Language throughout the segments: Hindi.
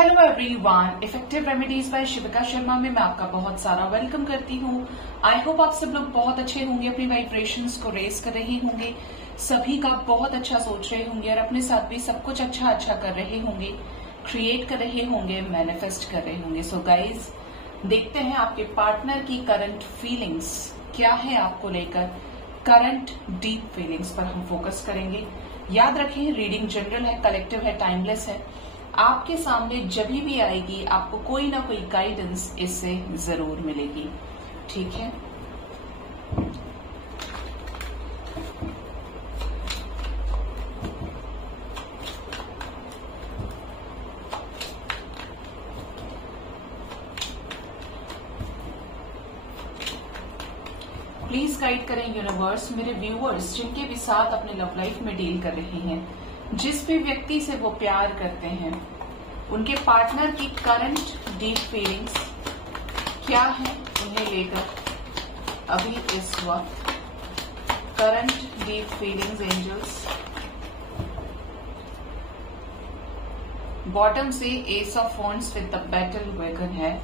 Hello everyone, effective remedies by Shivika Sharma में मैं आपका बहुत सारा वेलकम करती हूँ। आई होप आप सब लोग बहुत अच्छे होंगे, अपनी वाइब्रेशंस को रेस कर रहे होंगे, सभी का बहुत अच्छा सोच रहे होंगे और अपने साथ भी सब कुछ अच्छा कर रहे होंगे, क्रिएट कर रहे होंगे, मैनिफेस्ट कर रहे होंगे। सो गाइज, देखते हैं आपके पार्टनर की करंट फीलिंग्स क्या है आपको लेकर। करंट डीप फीलिंग्स पर हम फोकस करेंगे। याद रखें, रीडिंग जनरल है, कलेक्टिव है, टाइमलेस है। आपके सामने जब भी आएगी आपको कोई ना कोई गाइडेंस इससे जरूर मिलेगी, ठीक है। प्लीज गाइड करें यूनिवर्स मेरे व्यूअर्स जिनके भी साथ अपने लव लाइफ में डील कर रहे हैं, जिस भी व्यक्ति से वो प्यार करते हैं, उनके पार्टनर की करंट डीप फीलिंग्स क्या है उन्हें लेकर अभी इस वक्त। Current deep feelings angels, bottom से ace of wands with the battle wagon है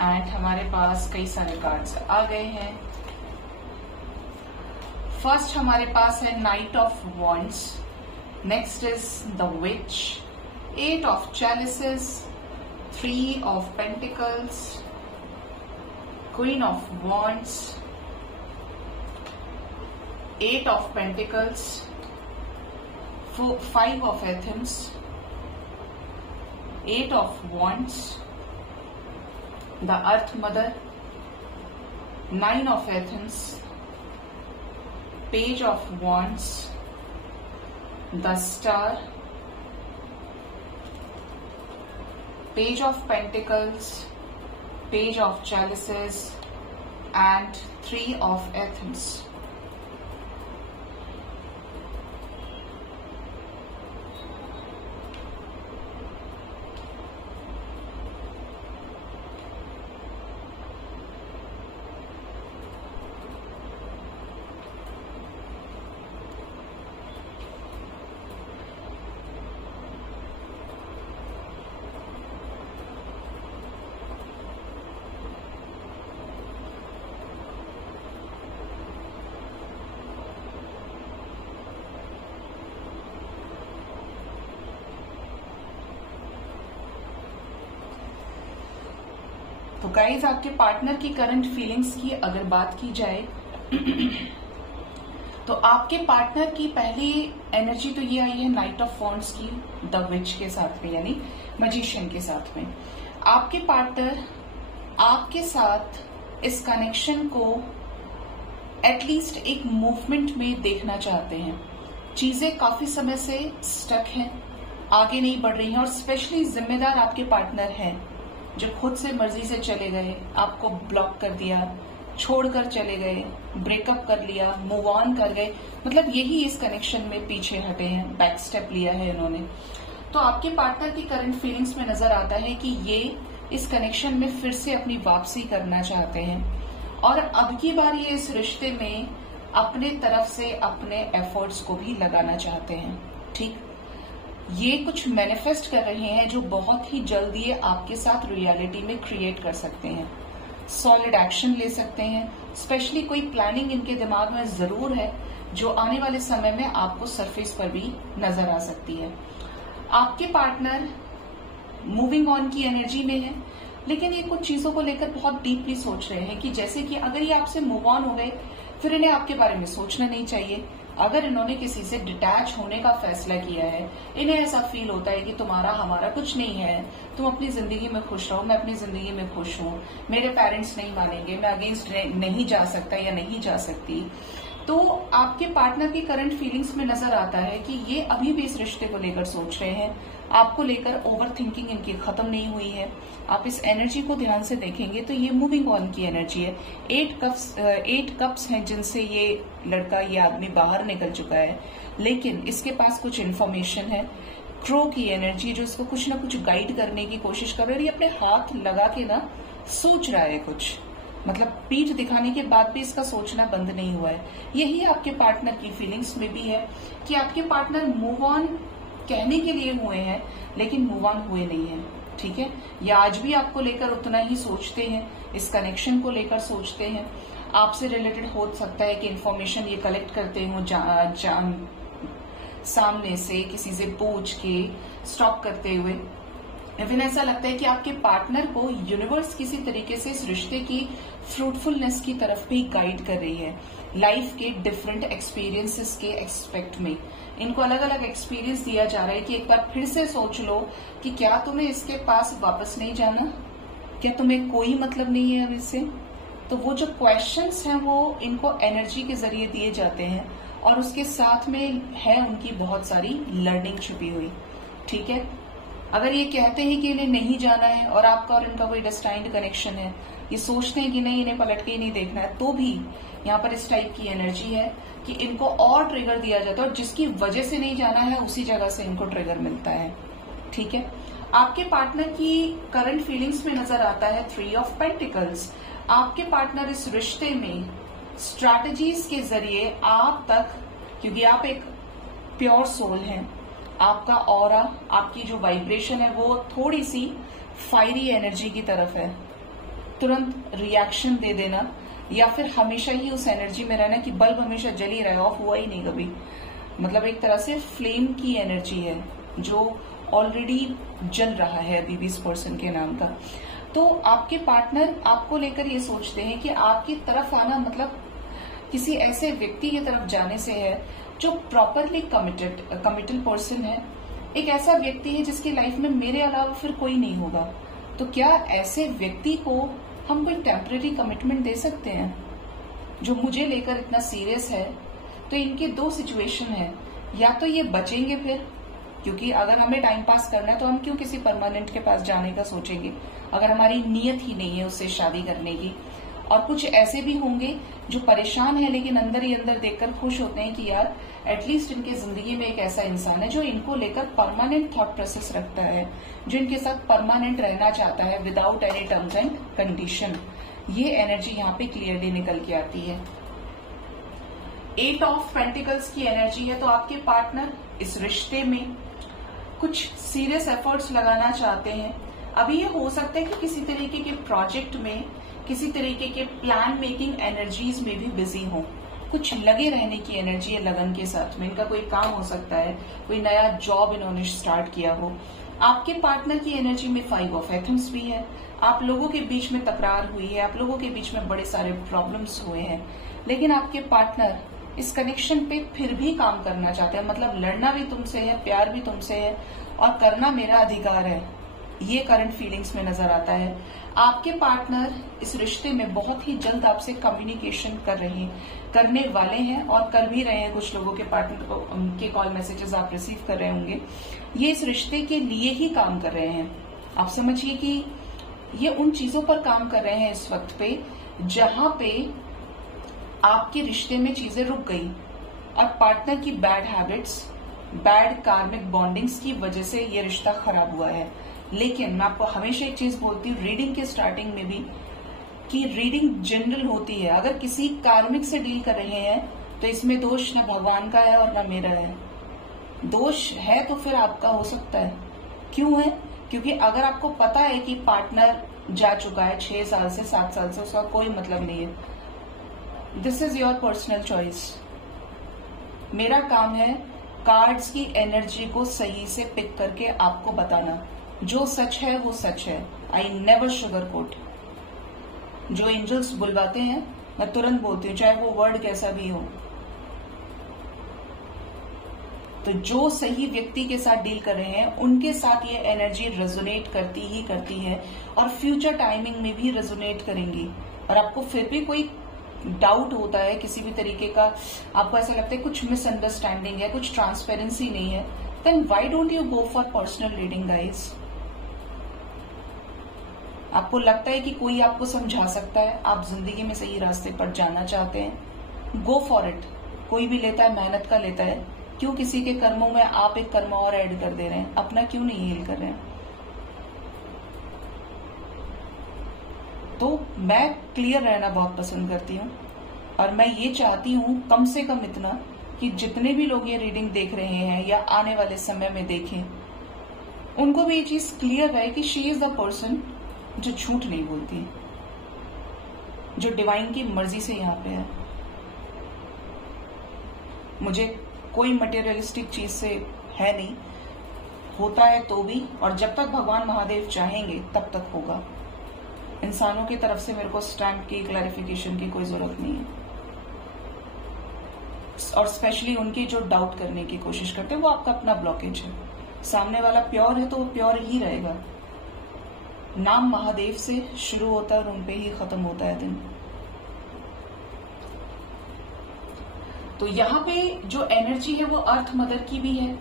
एंड हमारे पास कई सारे कार्ड्स आ गए हैं। फर्स्ट हमारे पास है night of wands, next is the witch, 8 of chalices, 3 of pentacles, queen of wands, 8 of pentacles, 5 of athens, 8 of wands, the earth mother, 9 of athens, page of wands, the star, page of pentacles, page of chalices and 3 of athens. तो गाइज, आपके पार्टनर की करंट फीलिंग्स की अगर बात की जाए तो आपके पार्टनर की पहली एनर्जी तो ये आई है नाइट ऑफ वॉन्ड्स की, द विच के साथ में, यानी मैजिशियन के साथ में। आपके पार्टनर आपके साथ इस कनेक्शन को एटलीस्ट एक मूवमेंट में देखना चाहते हैं। चीजें काफी समय से स्टक हैं, आगे नहीं बढ़ रही हैं और स्पेशली जिम्मेदार आपके पार्टनर हैं जो खुद से मर्जी से चले गए, आपको ब्लॉक कर दिया, छोड़कर चले गए, ब्रेकअप कर लिया, मूव ऑन कर गए, मतलब यही इस कनेक्शन में पीछे हटे हैं, बैक स्टेप लिया है इन्होंने। तो आपके पार्टनर की करंट फीलिंग्स में नजर आता है कि ये इस कनेक्शन में फिर से अपनी वापसी करना चाहते हैं और अब की बार ये इस रिश्ते में अपने तरफ से अपने एफर्ट्स को भी लगाना चाहते हैं, ठीक। ये कुछ मैनिफेस्ट कर रहे हैं जो बहुत ही जल्द ये आपके साथ रियलिटी में क्रिएट कर सकते हैं, सॉलिड एक्शन ले सकते हैं। स्पेशली कोई प्लानिंग इनके दिमाग में जरूर है जो आने वाले समय में आपको सरफेस पर भी नजर आ सकती है। आपके पार्टनर मूविंग ऑन की एनर्जी में है, लेकिन ये कुछ चीजों को लेकर बहुत डीपली सोच रहे हैं कि जैसे कि अगर ये आपसे मूव ऑन हो गए फिर इन्हें आपके बारे में सोचना नहीं चाहिए। अगर इन्होंने किसी से डिटैच होने का फैसला किया है, इन्हें ऐसा फील होता है कि तुम्हारा हमारा कुछ नहीं है, तुम अपनी जिंदगी में खुश रहो, मैं अपनी जिंदगी में खुश हूं, मेरे पेरेंट्स नहीं मानेंगे, मैं अगेंस्ट नहीं जा सकता या नहीं जा सकती, तो आपके पार्टनर की करंट फीलिंग्स में नजर आता है कि ये अभी भी इस रिश्ते को लेकर सोच रहे हैं। आपको लेकर ओवर थिंकिंग इनकी खत्म नहीं हुई है। आप इस एनर्जी को ध्यान से देखेंगे तो ये मूविंग ऑन की एनर्जी है। 8 कप्स हैं जिनसे ये लड़का, ये आदमी बाहर निकल चुका है, लेकिन इसके पास कुछ इन्फॉर्मेशन है। क्रो की एनर्जी जो इसको कुछ ना कुछ गाइड करने की कोशिश कर रहा है और ये अपने हाथ लगा के ना सोच रहा है कुछ, मतलब पीठ दिखाने के बाद भी इसका सोचना बंद नहीं हुआ है। यही आपके पार्टनर की फीलिंग्स में भी है कि आपके पार्टनर मूव ऑन कहने के लिए हुए हैं लेकिन मूव ऑन हुए नहीं है, ठीक है। या आज भी आपको लेकर उतना ही सोचते हैं, इस कनेक्शन को लेकर सोचते हैं। आपसे रिलेटेड हो सकता है कि इन्फॉर्मेशन ये कलेक्ट करते हो सामने से किसी से पूछ के, स्टॉक करते हुए। इवन ऐसा लगता है कि आपके पार्टनर को यूनिवर्स किसी तरीके से इस रिश्ते की फ्रूटफुलनेस की तरफ भी गाइड कर रही है। लाइफ के डिफरेंट एक्सपीरियंसेस के एक्सपेक्ट में इनको अलग अलग एक्सपीरियंस दिया जा रहा है कि एक बार फिर से सोच लो कि क्या तुम्हें इसके पास वापस नहीं जाना, क्या तुम्हें कोई मतलब नहीं है अब इससे। तो वो जो क्वेश्चंस हैं वो इनको एनर्जी के जरिए दिए जाते हैं और उसके साथ में है उनकी बहुत सारी लर्निंग छुपी हुई, ठीक है। अगर ये कहते हैं कि इन्हें नहीं जाना है और आपका और इनका कोई डेस्टाइन्ड कनेक्शन है, ये सोचते हैं कि नहीं इन्हें पलट के ही नहीं देखना है, तो भी यहाँ पर इस टाइप की एनर्जी है कि इनको और ट्रिगर दिया जाता है और जिसकी वजह से नहीं जाना है उसी जगह से इनको ट्रिगर मिलता है, ठीक है। आपके पार्टनर की करंट फीलिंग्स में नजर आता है 3 ऑफ पेंटिकल्स। आपके पार्टनर इस रिश्ते में स्ट्रैटेजीज के जरिए आप तक, क्योंकि आप एक प्योर सोल हैं, आपका ऑरा, आपकी जो वाइब्रेशन है वो थोड़ी सी फायरी एनर्जी की तरफ है। तुरंत रिएक्शन दे देना या फिर हमेशा ही उस एनर्जी में रहना कि बल्ब हमेशा जल ही रहा है, ऑफ हुआ ही नहीं कभी। मतलब एक तरह से फ्लेम की एनर्जी है जो ऑलरेडी जल रहा है अभी भी इस पर्सन के नाम का। तो आपके पार्टनर आपको लेकर ये सोचते हैं कि आपकी तरफ आना मतलब किसी ऐसे व्यक्ति की तरफ जाने से है जो प्रॉपरली कमिटेड पर्सन है, एक ऐसा व्यक्ति है जिसकी लाइफ में मेरे अलावा फिर कोई नहीं होगा। तो क्या ऐसे व्यक्ति को हम कोई टेम्परेरी कमिटमेंट दे सकते हैं जो मुझे लेकर इतना सीरियस है? तो इनके 2 सिचुएशन है, या तो ये बचेंगे फिर, क्योंकि अगर हमें टाइम पास करना है तो हम क्यों किसी परमानेंट के पास जाने का सोचेंगे अगर हमारी नीयत ही नहीं है उससे शादी करने की। और कुछ ऐसे भी होंगे जो परेशान है लेकिन अंदर ही अंदर देखकर खुश होते हैं कि यार एटलीस्ट इनके जिंदगी में एक ऐसा इंसान है जो इनको लेकर परमानेंट थॉट प्रोसेस रखता है, जो इनके साथ परमानेंट रहना चाहता है without any terms and condition. ये एनर्जी यहाँ पे क्लियरली निकल के आती है। 8 ऑफ पेंटिकल्स की एनर्जी है। तो आपके पार्टनर इस रिश्ते में कुछ सीरियस एफर्ट्स लगाना चाहते हैं। अभी ये हो सकता है कि किसी तरीके के प्रोजेक्ट में, किसी तरीके के प्लान मेकिंग एनर्जीज में भी बिजी हो, कुछ लगे रहने की एनर्जी है लगन के साथ में। इनका कोई काम हो सकता है, कोई नया जॉब इन्होंने स्टार्ट किया हो। आपके पार्टनर की एनर्जी में 5 ऑफ एथम्स भी है। आप लोगों के बीच में तकरार हुई है, आप लोगों के बीच में बड़े सारे प्रॉब्लम्स हुए हैं, लेकिन आपके पार्टनर इस कनेक्शन पे फिर भी काम करना चाहते हैं। मतलब लड़ना भी तुमसे है, प्यार भी तुमसे है और करना मेरा अधिकार है, ये करंट फीलिंग्स में नजर आता है। आपके पार्टनर इस रिश्ते में बहुत ही जल्द आपसे कम्युनिकेशन करने वाले हैं और कर भी रहे हैं। कुछ लोगों के पार्टनर को उनके कॉल मैसेजेस आप रिसीव कर रहे होंगे। ये इस रिश्ते के लिए ही काम कर रहे हैं। आप समझिए कि ये उन चीजों पर काम कर रहे हैं इस वक्त पे जहां पे आपके रिश्ते में चीजें रुक गई और पार्टनर की बैड हैबिट्स, बैड कार्मिक बॉन्डिंग्स की वजह से ये रिश्ता खराब हुआ है। लेकिन मैं आपको हमेशा एक चीज बोलती हूँ रीडिंग के स्टार्टिंग में भी कि रीडिंग जनरल होती है। अगर किसी कार्मिक से डील कर रहे हैं तो इसमें दोष न भगवान का है और न मेरा है। दोष है तो फिर आपका हो सकता है। क्यों है? क्योंकि अगर आपको पता है कि पार्टनर जा चुका है 6 साल से 7 साल से, उसका कोई मतलब नहीं है। This is your personal choice. मेरा काम है कार्ड्स की एनर्जी को सही से पिक करके आपको बताना। जो सच है वो सच है। I never sugar coat. जो एंजल्स बुलवाते हैं मैं तुरंत बोलती हूँ, चाहे वो वर्ड कैसा भी हो। तो जो सही व्यक्ति के साथ डील कर रहे हैं उनके साथ ये एनर्जी रेजोनेट करती ही करती है और फ्यूचर टाइमिंग में भी रेजोनेट करेंगी। और आपको फिर भी कोई डाउट होता है किसी भी तरीके का, आपको ऐसा लगता है कुछ मिसअंडरस्टैंडिंग है, कुछ ट्रांसपेरेंसी नहीं है, then why don't you go for personal reading guys. आपको लगता है कि कोई आपको समझा सकता है, आप जिंदगी में सही रास्ते पर जाना चाहते हैं, गो फॉर इट। कोई भी लेता है, मेहनत का लेता है। क्यों किसी के कर्मों में आप एक कर्म और ऐड कर दे रहे हैं? अपना क्यों नहीं हील कर रहे हैं? तो मैं क्लियर रहना बहुत पसंद करती हूँ और मैं ये चाहती हूँ कम से कम इतना कि जितने भी लोग ये रीडिंग देख रहे हैं या आने वाले समय में देखें, उनको भी ये चीज क्लियर है कि शी इज द पर्सन जो झूठ नहीं बोलती, जो डिवाइन की मर्जी से यहां पे है। मुझे कोई मटेरियलिस्टिक चीज से है नहीं, होता है तो भी, और जब तक भगवान महादेव चाहेंगे तब तक होगा। इंसानों की तरफ से मेरे को स्टैम्प की, क्लैरिफिकेशन की कोई जरूरत नहीं है। और स्पेशली उनके जो डाउट करने की कोशिश करते हैं, वो आपका अपना ब्लॉकेज है। सामने वाला प्योर है तो वो प्योर ही रहेगा। नाम महादेव से शुरू होता है और उनपे ही खत्म होता है दिन। तो यहाँ पे जो एनर्जी है वो अर्थ मदर की भी है,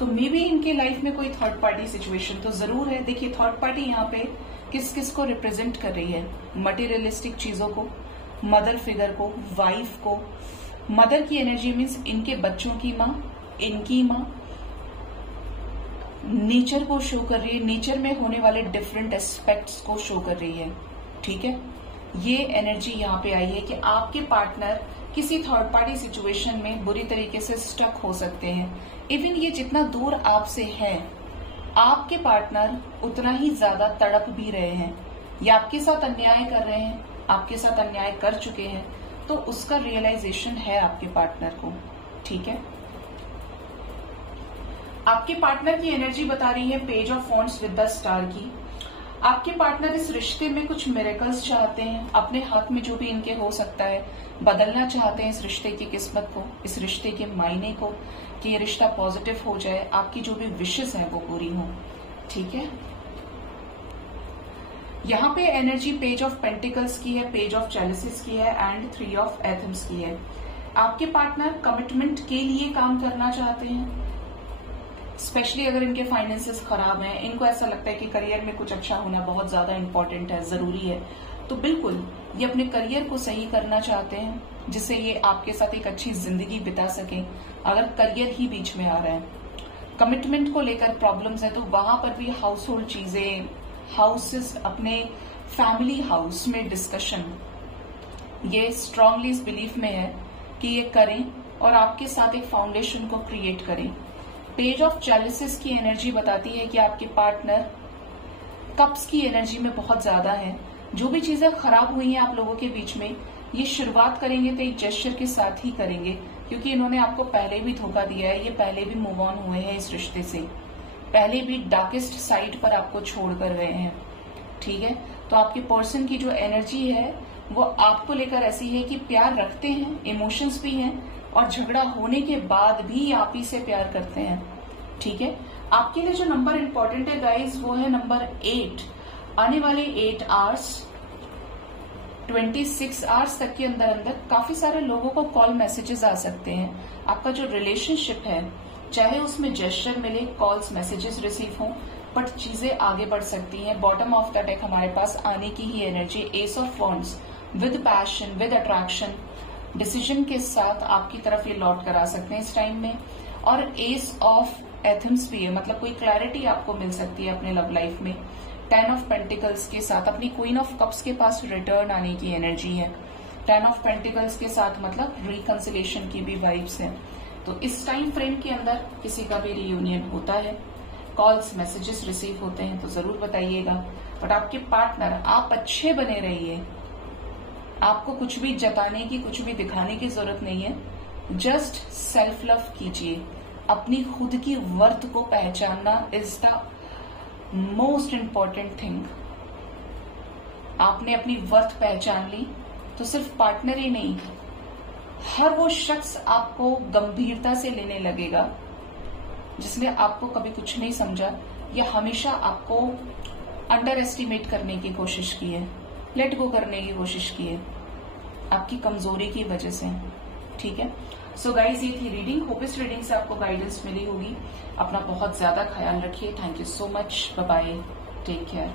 तो मे बी इनके लाइफ में कोई थर्ड पार्टी सिचुएशन तो जरूर है। देखिए थर्ड पार्टी यहाँ पे किस किस को रिप्रेजेंट कर रही है, मटेरियलिस्टिक चीजों को, मदर फिगर को, वाइफ को। मदर की एनर्जी मीन्स इनके बच्चों की माँ, इनकी माँ, नेचर को शो कर रही है, नेचर में होने वाले डिफरेंट एस्पेक्ट्स को शो कर रही है। ठीक है, ये एनर्जी यहाँ पे आई है कि आपके पार्टनर किसी थर्ड पार्टी सिचुएशन में बुरी तरीके से स्टक हो सकते हैं। इवन ये जितना दूर आपसे है, आपके पार्टनर उतना ही ज्यादा तड़प भी रहे हैं, या आपके साथ अन्याय कर रहे हैं, आपके साथ अन्याय कर चुके हैं, तो उसका रियलाइजेशन है आपके पार्टनर को। ठीक है, आपके पार्टनर की एनर्जी बता रही है page of wands with the star की। आपके पार्टनर इस रिश्ते में कुछ मिरेकल्स चाहते हैं, अपने हक में जो भी इनके हो सकता है बदलना चाहते हैं इस रिश्ते की किस्मत को, इस रिश्ते के मायने को, कि ये रिश्ता पॉजिटिव हो जाए, आपकी जो भी विशेस हैं वो पूरी हो। ठीक है, यहाँ पे एनर्जी पेज ऑफ पेंटिकल्स की है, पेज ऑफ चैलिसेस की है एंड 3 ऑफ एथम्स की है। आपके पार्टनर कमिटमेंट के लिए काम करना चाहते हैं, स्पेशली अगर इनके फाइनेंसेस खराब हैं, इनको ऐसा लगता है कि करियर में कुछ अच्छा होना बहुत ज्यादा इंपॉर्टेंट है, जरूरी है, तो बिल्कुल ये अपने करियर को सही करना चाहते हैं, जिससे ये आपके साथ एक अच्छी जिंदगी बिता सकें। अगर करियर ही बीच में आ रहा है, कमिटमेंट को लेकर प्रॉब्लम्स है, तो वहां पर भी हाउस होल्ड चीजें, हाउसेस, अपने फैमिली हाउस में डिस्कशन, ये स्ट्रांगली इस बिलीफ में है कि ये करें और आपके साथ एक फाउंडेशन को क्रिएट करें। पेज ऑफ चैलिसेस की एनर्जी बताती है कि आपके पार्टनर कप्स की एनर्जी में बहुत ज्यादा है। जो भी चीजें खराब हुई हैं आप लोगों के बीच में, ये शुरुआत करेंगे तो एक जेस्चर के साथ ही करेंगे, क्योंकि इन्होंने आपको पहले भी धोखा दिया है, ये पहले भी मूव ऑन हुए हैं इस रिश्ते से, पहले भी डार्केस्ट साइड पर आपको छोड़कर गए हैं। ठीक है, तो आपके पर्सन की जो एनर्जी है वो आपको लेकर ऐसी है कि प्यार रखते हैं, इमोशंस भी हैं, और झगड़ा होने के बाद भी आप ही से प्यार करते हैं। ठीक है, आपके लिए जो नंबर इंपॉर्टेंट है गाइस वो है नंबर 8। आने वाले 8 आवर्स 26 आवर्स तक के अंदर अंदर काफी सारे लोगों को कॉल मैसेजेस आ सकते हैं। आपका जो रिलेशनशिप है, चाहे उसमें जेस्चर मिले, कॉल्स मैसेजेस रिसीव हों, बट चीजें आगे बढ़ सकती हैं। बॉटम ऑफ द डेक हमारे पास आने की ही energy, ace of wands with passion, with attraction, decision के साथ आपकी तरफ ये लौट कर आ सकते हैं इस टाइम में। और एस ऑफ एथम्स भी है, मतलब कोई क्लैरिटी आपको मिल सकती है अपने लव लाइफ में। 10 ऑफ पेंटिकल्स के साथ अपनी क्वीन ऑफ कप्स के पास रिटर्न आने की एनर्जी है। 10 ऑफ पेंटिकल्स के साथ मतलब रिकंसिलेशन की भी वाइब्स है। तो इस टाइम फ्रेम के अंदर किसी का भी रियूनियन होता है, कॉल्स मैसेजेस रिसीव होते हैं, तो जरूर बताइएगा। बट आपके पार्टनर, आप अच्छे बने रहिए, आपको कुछ भी जताने की, कुछ भी दिखाने की जरूरत नहीं है। जस्ट सेल्फ लव कीजिए, अपनी खुद की वर्थ को पहचानना is the most important thing. आपने अपनी वर्थ पहचान ली तो सिर्फ पार्टनर ही नहीं, हर वो शख्स आपको गंभीरता से लेने लगेगा जिसने आपको कभी कुछ नहीं समझा या हमेशा आपको अंडर एस्टिमेट करने की कोशिश की है, लेट गो करने की कोशिश की है, आपकी कमजोरी की वजह से। ठीक है, सो गाइज ये थी रीडिंग। होप इस रीडिंग से आपको गाइडेंस मिली होगी। अपना बहुत ज्यादा ख्याल रखिए। Thank you so much, bye bye, take care.